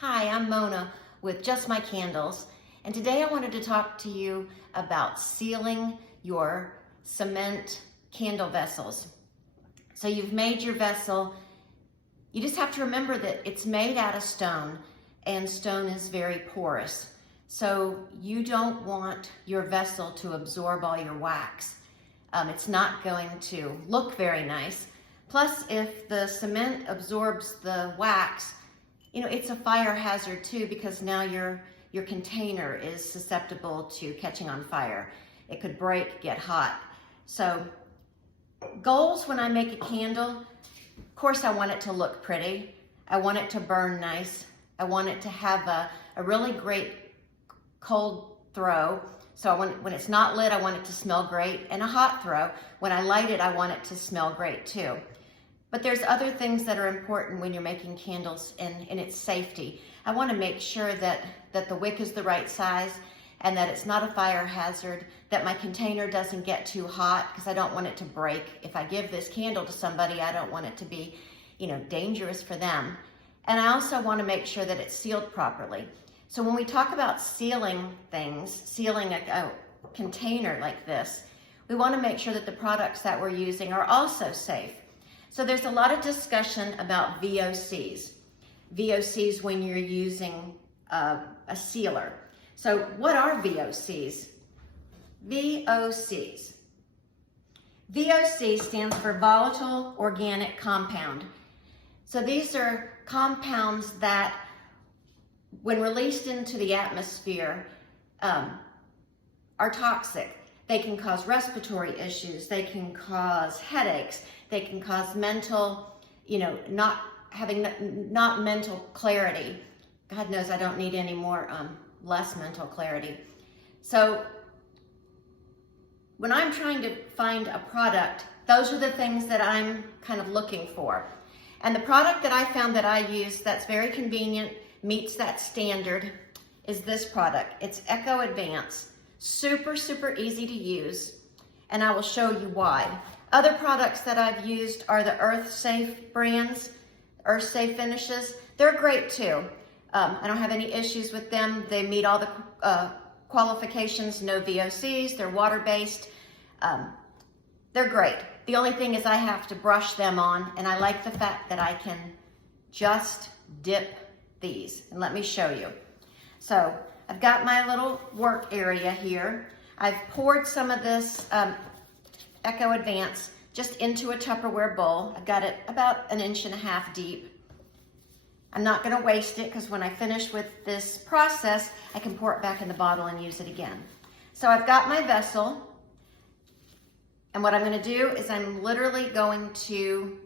Hi, I'm Mona with Just My Candles, and today I wanted to talk to you about sealing your cement candle vessels. So you've made your vessel, you just have to remember that it's made out of stone, and stone is very porous. So you don't want your vessel to absorb all your wax. It's not going to look very nice. Plus, if the cement absorbs the wax, it's a fire hazard too, because now your container is susceptible to catching on fire. It could break, get hot. So goals when I make a candle, of course I want it to look pretty. I want it to burn nice. I want it to have a really great cold throw. So when it's not lit, I want it to smell great. And a hot throw. When I light it, I want it to smell great too. But there's other things that are important when you're making candles, and it's safety. I want to make sure that the wick is the right size and that it's not a fire hazard, that my container doesn't get too hot because I don't want it to break. If I give this candle to somebody, I don't want it to be, dangerous for them. And I also want to make sure that it's sealed properly. So when we talk about sealing things, sealing a container like this, we want to make sure that the products that we're using are also safe. So there's a lot of discussion about VOCs. VOCs when you're using a sealer. So what are VOCs? VOCs. VOC stands for volatile organic compound. So these are compounds that, when released into the atmosphere, are toxic. They can cause respiratory issues. They can cause headaches. They can cause mental, not mental clarity. God knows I don't need any more, less mental clarity. So when I'm trying to find a product, those are the things that I'm kind of looking for. And the product that I found that I use that's very convenient, meets that standard, is this product. It's Eco Advance. Super, super easy to use, and I will show you why. Other products that I've used are the Earth Safe brands, Earth Safe finishes. They're great too. I don't have any issues with them. They meet all the qualifications, no VOCs, they're water-based. They're great. The only thing is I have to brush them on, and I like the fact that I can just dip these. And let me show you. So I've got my little work area here. I've poured some of this Eco Advance just into a Tupperware bowl. I've got it about 1.5 inches deep. I'm not gonna waste it because when I finish with this process, I can pour it back in the bottle and use it again. So I've got my vessel, and what I'm gonna do is I'm literally going to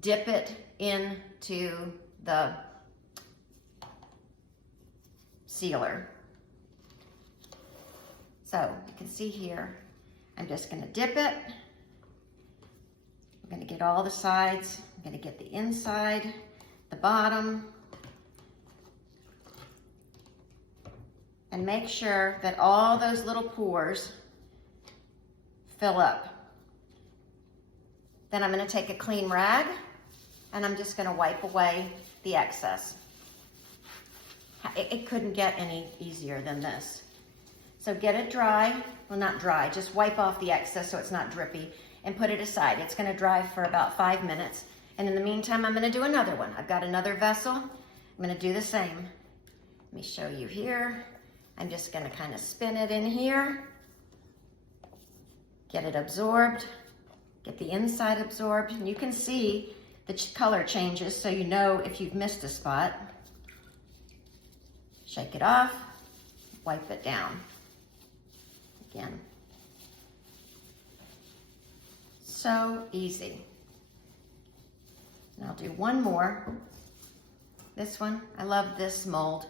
dip it into the sealer. So you can see here, I'm just gonna dip it. I'm gonna get all the sides. I'm gonna get the inside, the bottom, and make sure that all those little pores fill up. Then I'm gonna take a clean rag and I'm just gonna wipe away the excess. It couldn't get any easier than this. So get it dry, well, not dry, just wipe off the excess so it's not drippy, and put it aside. It's gonna dry for about 5 minutes. And in the meantime, I'm gonna do another one. I've got another vessel. I'm gonna do the same. Let me show you here. I'm just gonna kind of spin it in here, get it absorbed, get the inside absorbed, and you can see the color changes so you know if you've missed a spot. Shake it off, wipe it down. Again. So easy. And I'll do one more. This one, I love this mold.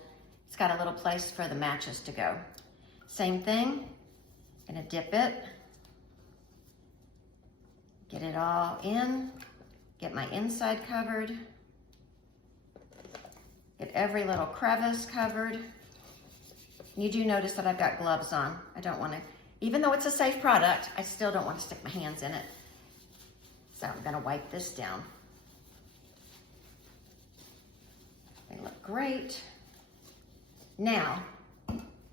It's got a little place for the matches to go. Same thing, gonna dip it, get it all in, get my inside covered, get every little crevice covered. You do notice that I've got gloves on. I don't wanna, even though it's a safe product, I still don't wanna stick my hands in it. So I'm gonna wipe this down. They look great. Now,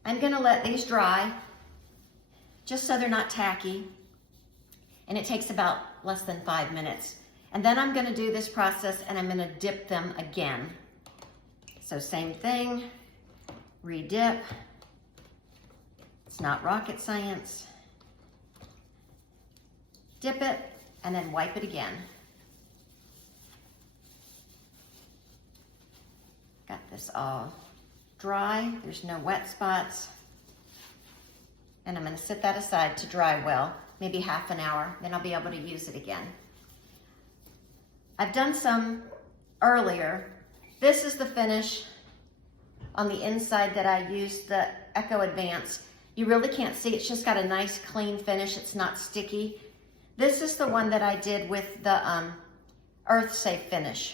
I'm gonna let these dry just so they're not tacky. And it takes about less than 5 minutes. And then I'm gonna do this process and I'm gonna dip them again. So same thing, re-dip. It's not rocket science. Dip it and then wipe it again. Got this all dry, there's no wet spots. And I'm gonna sit that aside to dry well, maybe half an hour, then I'll be able to use it again. I've done some earlier. This is the finish on the inside that I used, the Eco Advance. You really can't see, it's just got a nice clean finish, it's not sticky. This is the one that I did with the Earth Safe finish.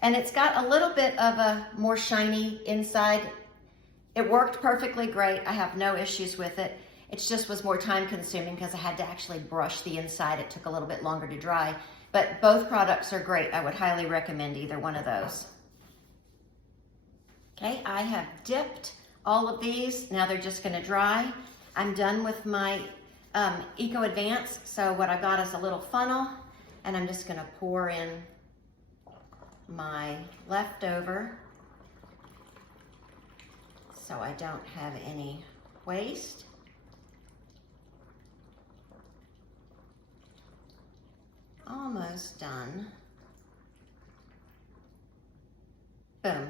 And it's got a little bit of a more shiny inside. It worked perfectly great. I have no issues with it. It just was more time consuming because I had to actually brush the inside. It took a little bit longer to dry. But both products are great. I would highly recommend either one of those. Okay, I have dipped all of these. Now they're just gonna dry. I'm done with my Eco Advance. So what I got is a little funnel and I'm just gonna pour in my leftover so I don't have any waste. Almost done. Boom.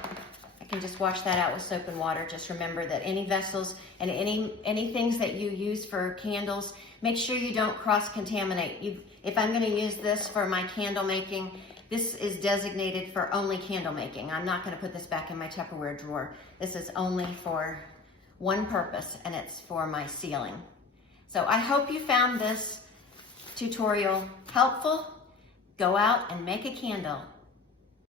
I can just wash that out with soap and water. Just remember that any vessels and any things that you use for candles, make sure you don't cross-contaminate. If I'm going to use this for my candle making, this is designated for only candle making. I'm not going to put this back in my Tupperware drawer. This is only for one purpose, and it's for my sealing. So I hope you found this tutorial helpful. Go out and make a candle.